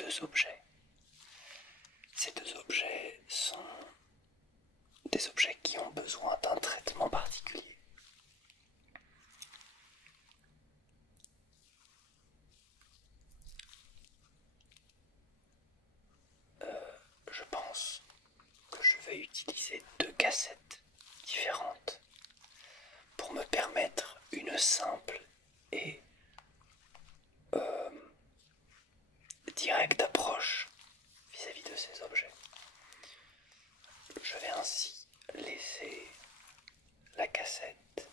deux objets. Ces deux objets sont des objets qui ont besoin d'un traitement particulier. Je pense que je vais utiliser deux cassettes différentes pour me permettre une simple et directe approche vis-à-vis de ces objets. Je vais ainsi laisser la cassette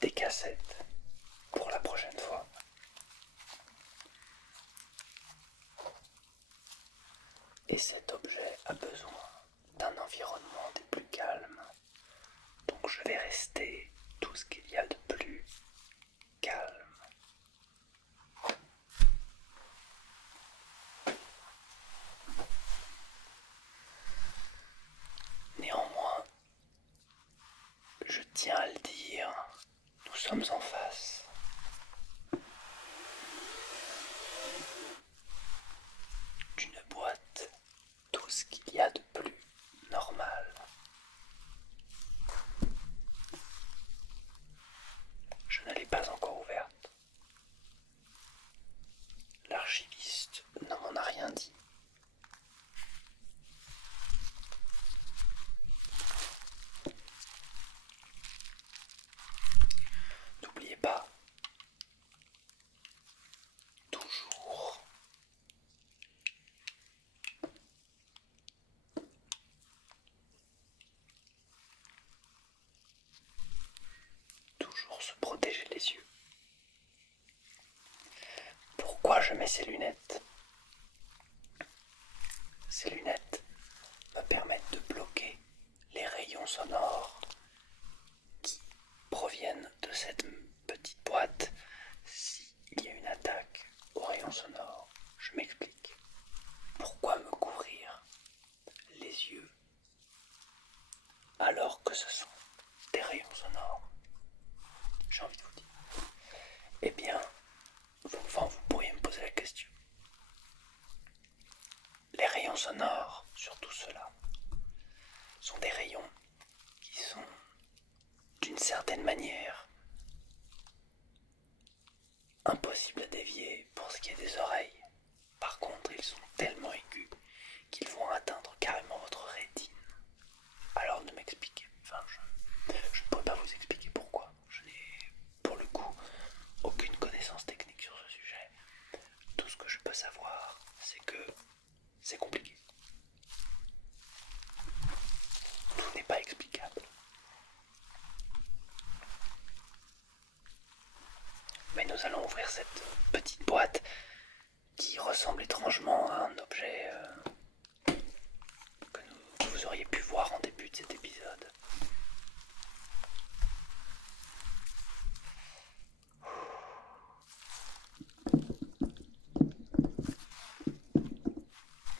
des cassettes pour la prochaine fois. Et cet objet a besoin d'un environnement des plus calmes, donc je vais rester tout ce qu'il y a de plus calme. Néanmoins, je tiens à le dire, nous sommes en face d'une boîte, tout ce qu'il y a de plus normal. Je ne l'ai pas encore ouverte. L'archiviste ne m'en a rien dit. N'oubliez pas, toujours se protéger les yeux. Pourquoi je mets ces lunettes? Ces lunettes me permettent de bloquer les rayons sonores qui proviennent de cette petite boîte s'il y a une attaque aux rayons sonores. Je m'explique. Pourquoi me couvrir les yeux alors que ce sont des rayons sonores? J'ai envie de vous dire. Eh bien, vous pourriez me poser la question. Les rayons sonores, surtout ceux-là, sont des rayons qui sont, d'une certaine manière, impossibles à dévier pour ce qui est des oreilles. Par contre, ils sont tellement aigus qu'ils vont atteindre carrément votre rétine. Alors ne m'expliquez, je ne pourrais pas vous expliquer pourquoi. Je n'ai, pour le coup, aucune connaissance technique sur ce sujet. Tout ce que je peux savoir, c'est que c'est compliqué. Tout n'est pas explicable. Mais nous allons ouvrir cette petite boîte qui ressemble étrangement à un objet que vous auriez pu voir en début de cet épisode.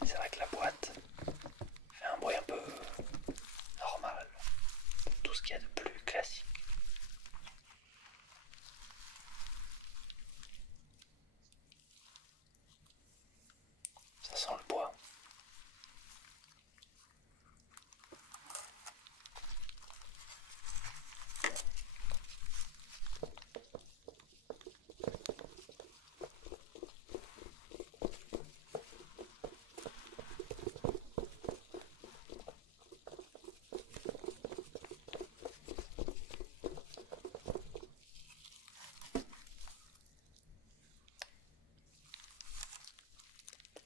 C'est vrai que la boîte fait un bruit un peu normal, tout ce qu'il y a de plus classique. Ça sent le bois.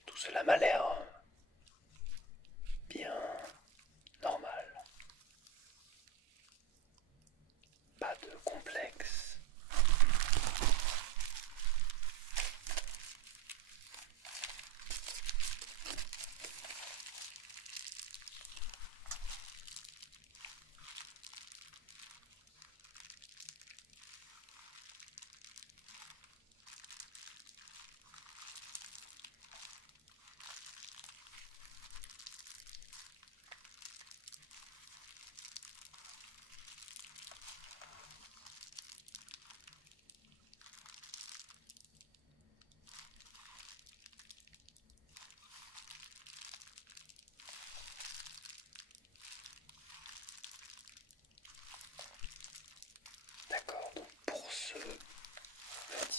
Tout cela m'a l'air bien normal. Pas de complexe.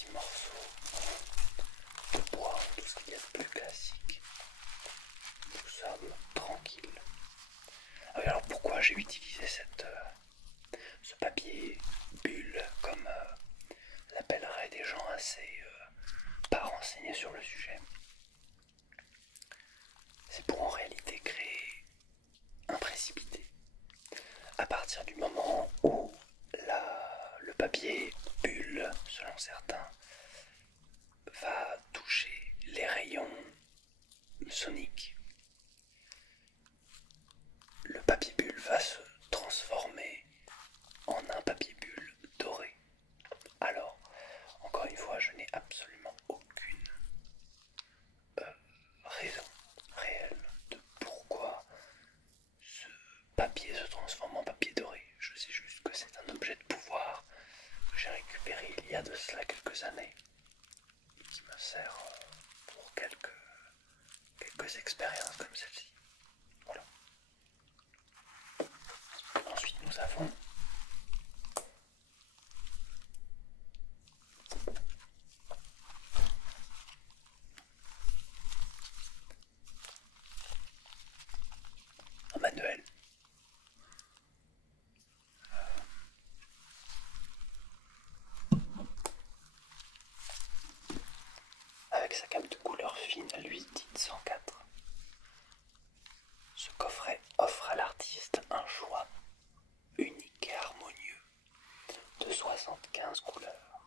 petits morceaux de bois, tout ce qu'il y a de plus classique. Nous sommes tranquilles. Ah oui, alors pourquoi j'ai utilisé ce papier bulle comme l'appelleraient des gens assez pas renseignés sur le sujet? C'est pour en réalité créer un précipité. À partir du moment où le papier bulle, selon certains, va toucher les rayons soniques, le papier bulle va se transformer en un papier bulle doré. Alors, encore une fois, je n'ai absolument aucune raison réelle de pourquoi ce papier se transforme en papier doré. Je sais juste que c'est un objet de pouvoir que j'ai récupéré il y a de cela quelques années et qui me sert pour quelques expériences comme celle-ci. Voilà. Ensuite, nous avons un manuel avec sa gamme de couleurs fines à lui dite 104. Ce coffret offre à l'artiste un choix unique et harmonieux de 75 couleurs.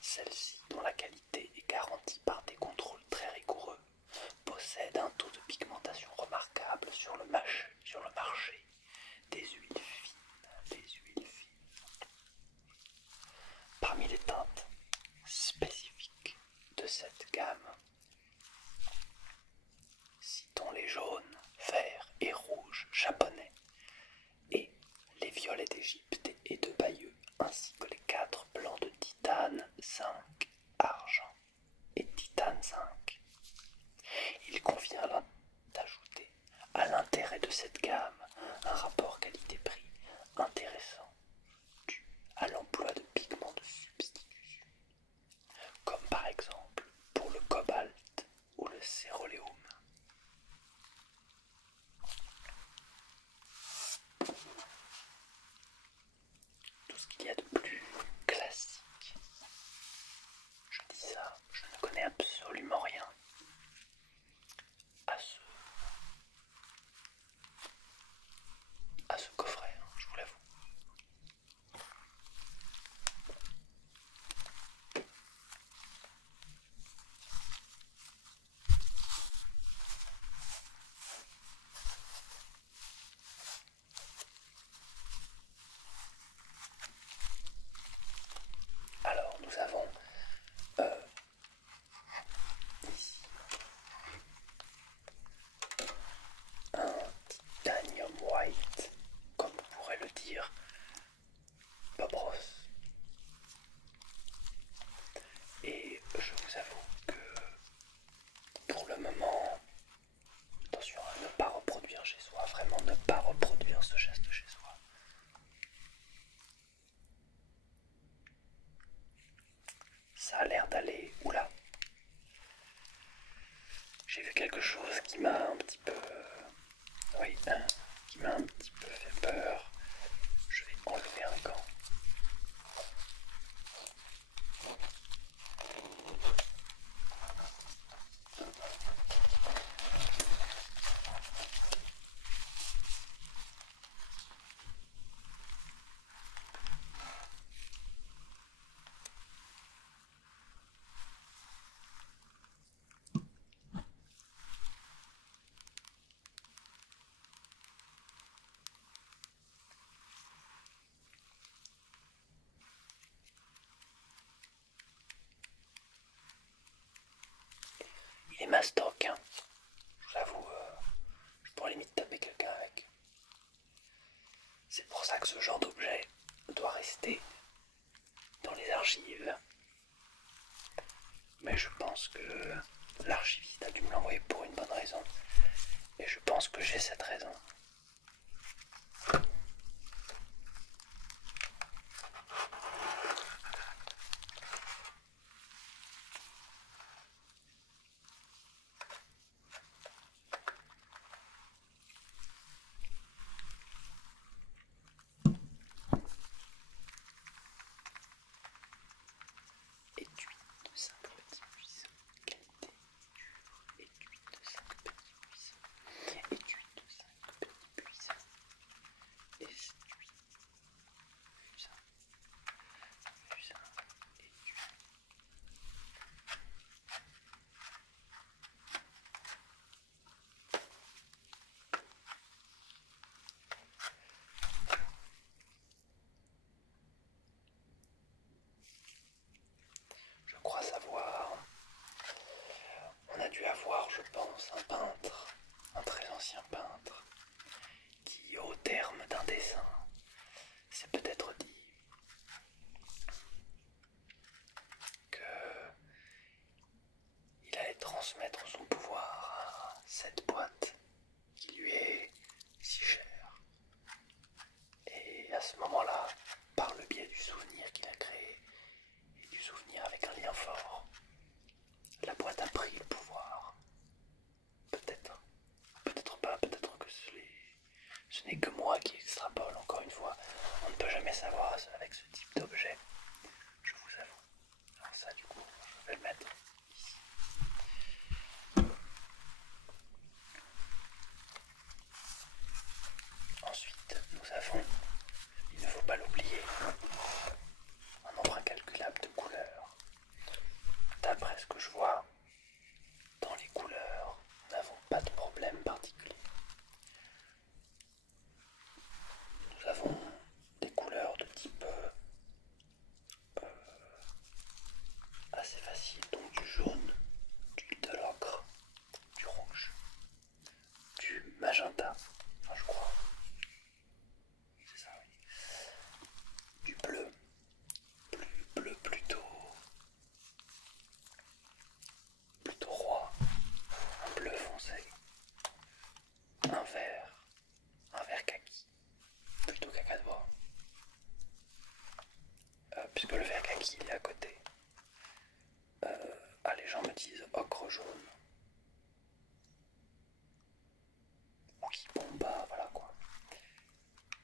Celle-ci, dont la qualité est garantie par des contrôles très rigoureux, possède un taux de pigmentation remarquable sur le marché des huiles fines. Parmi les teintes spécifiques de cette gamme, citons les jaunes, verts et rouges japonais, et les violets d'Égypte et de Bayeux, ainsi que les 4 blancs de titane, zinc, argent et titane zinc. Il convient là d'ajouter à l'intérêt de cette gamme un rapport qualité-prix intéressant dû à l'emploi de pigments de substitution, comme par exemple pour le cobalt ou le céroléum. Tout ce qu'il y a de plus classique. Je dis ça, je ne connais absolument rien à ce coffret, hein, je vous l'avoue. Alors nous avons ici un titanium white, comme pourrait le dire Bob Ross. Et je vous avoue que pour le moment, attention à ne pas reproduire chez soi, vraiment ne pas reproduire ce geste chez soi. Ça a l'air d'aller, oula. J'ai vu quelque chose qui m'a un petit peu, oui, qui m'a un petit peu fait peur. Je vais enlever un gant. Il est mastoc, hein. Je vous avoue, je pourrais limite taper quelqu'un avec. C'est pour ça que ce genre d'objet doit rester dans les archives. Mais je pense que l'archiviste a dû me l'envoyer pour une bonne raison. Et je pense que j'ai cette raison. transmettre son pouvoir à cette boîte qui lui est si chère. Et à ce moment-là, par le biais du souvenir qu'il a créé, et du souvenir avec un lien fort, la boîte a pris le pouvoir. Peut-être, peut-être pas, peut-être que ce n'est que moi qui extrapole, encore une fois. On ne peut jamais savoir avec ce type d'objet, je vous avoue. Alors ça, du coup, je vais le mettre ici. Ensuite, nous avons, il ne faut pas l'oublier, un nombre incalculable de couleurs. D'après ce que je vois, dans les couleurs, nous n'avons pas de problème particulier. Nous avons des couleurs de type assez facile, donc du jaune, de l'ocre, du rouge, du magenta, enfin je crois, c'est ça, oui. Du bleu, bleu plutôt roi, un bleu foncé, un vert kaki, plutôt cacadois, puisque le vert kaki il est à côté. Les gens me disent ocre jaune. Oui, bon bah voilà quoi.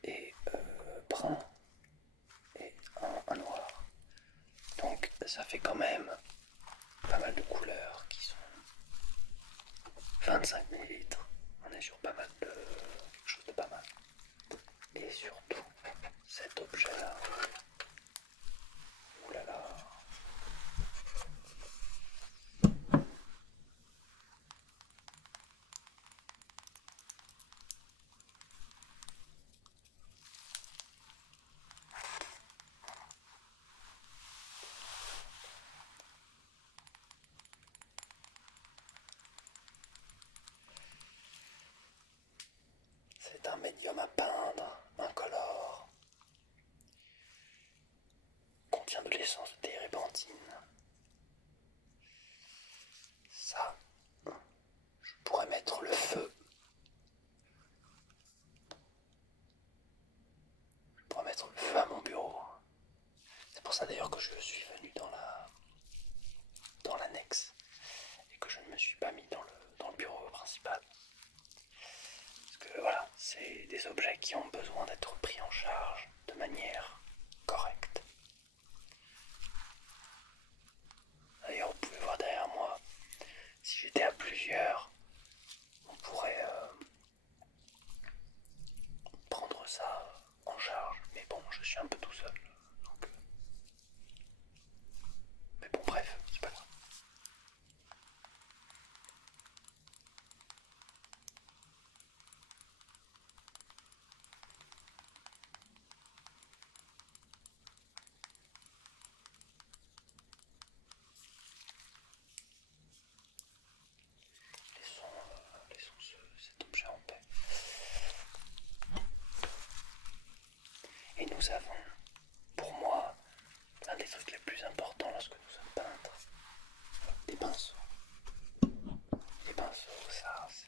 Et brun et un noir. Donc ça fait quand même pas mal de couleurs qui sont 25 millilitres. On est sur pas mal de quelque chose de pas mal. Et surtout cet objet là. Oulala. C'est un médium à peindre, incolore, contient de l'essence de térébenthine. Ça, je pourrais mettre le feu. Je pourrais mettre le feu à mon bureau. C'est pour ça d'ailleurs que je suis venu dans l'annexe et que je ne me suis pas mis dans le bureau principal. Parce que voilà, c'est des objets qui ont besoin d'être pris en charge de manière correcte. D'ailleurs, vous pouvez voir derrière moi, si j'étais à plusieurs, on pourrait prendre ça en charge. Mais bon, je suis un peu tout seul. Donc, mais bon, bref, c'est pas grave. Laissons cet objet en paix. Et nous avons, pour moi, l'un des trucs les plus importants lorsque nous sommes peintres, les pinceaux. Les pinceaux, ça, c'est...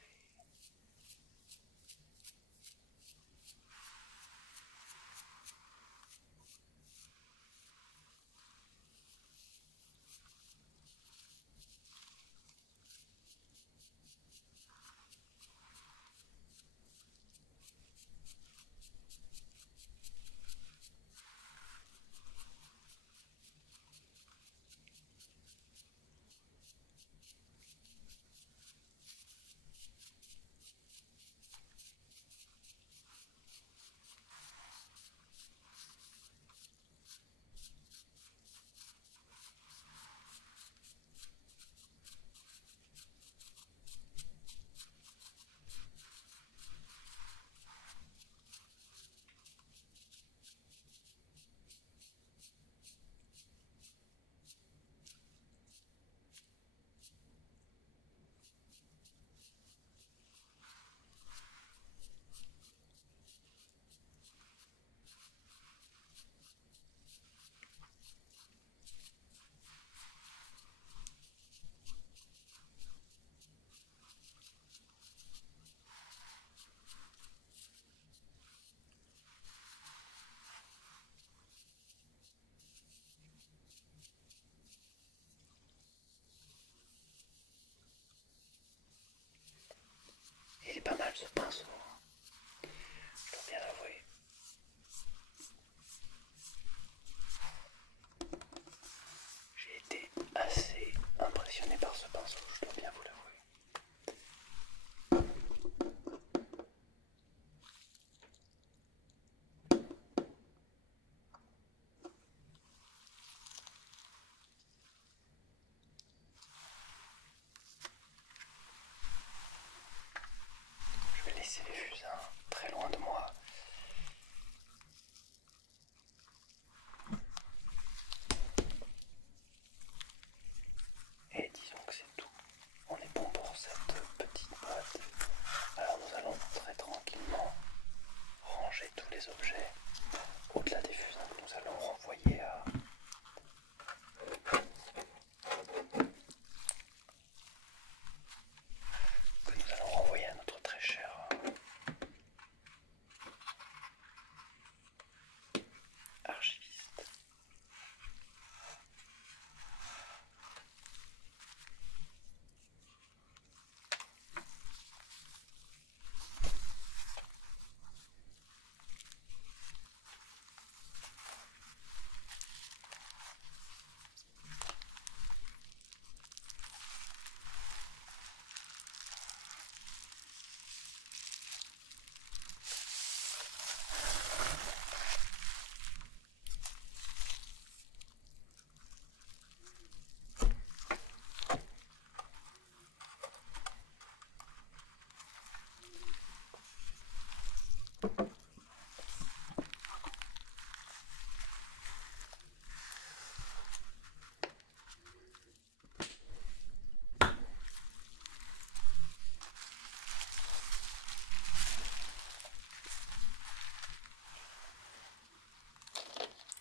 ce pinceau, je dois bien l'avouer. J'ai été assez impressionné par ce pinceau, je dois bien vous l'avouer. Je vais laisser les fusains très loin de moi. Et disons que c'est tout. On est bon pour cette petite boîte. Alors nous allons très tranquillement ranger tous les objets au-delà des fusains que nous allons renvoyer à... notre très cher archiviste.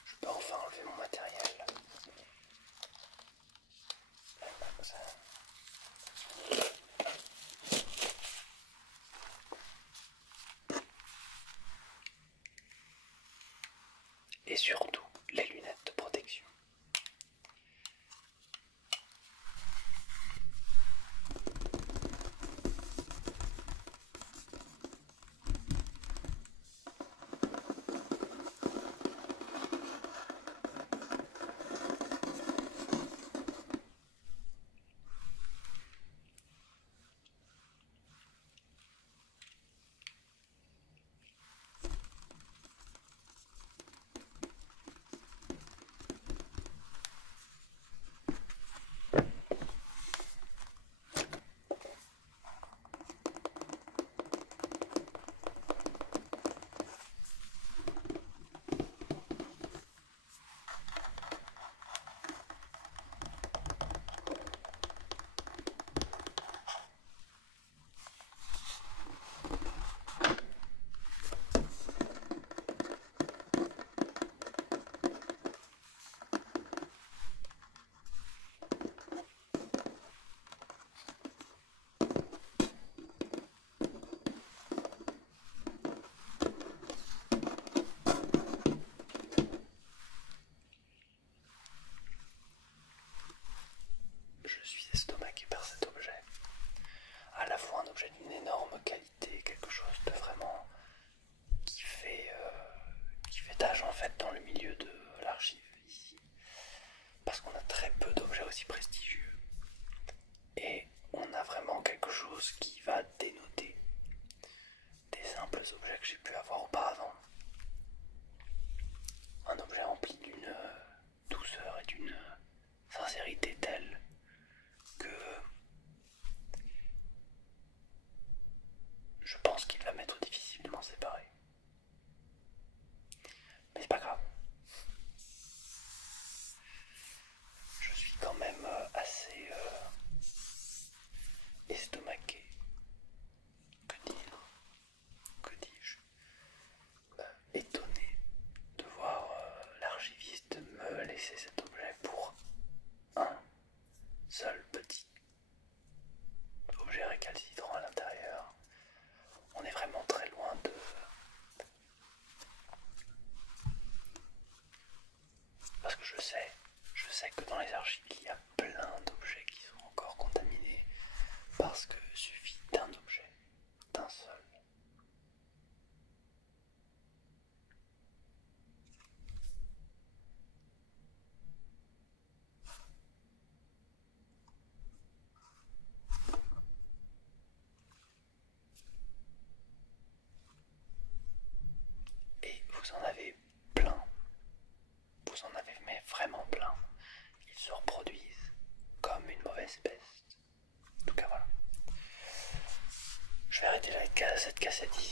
Je peux enfin enlever mon matériel. Et surtout, les lunettes de protection. Je suis estomaqué par cet objet. À la fois un objet d'une énorme qualité, quelque chose de vraiment qui fait tâche en fait dans le milieu de l'archive ici, parce qu'on a très peu d'objets aussi prestigieux et on a vraiment quelque chose qui va dénoter des simples objets que j'ai pu avoir auparavant. Un objet rempli d'une douceur et d'une sincérité telle que je pense qu'il va m'être difficile de m'en séparer. Mais c'est pas grave. Je suis quand même assez estomaqué. Que dire? Que dis-je? Étonné de voir l'archiviste me laisser cet objet pour un seul petit objet récalcitrant à l'intérieur. On est vraiment très loin cassette ici.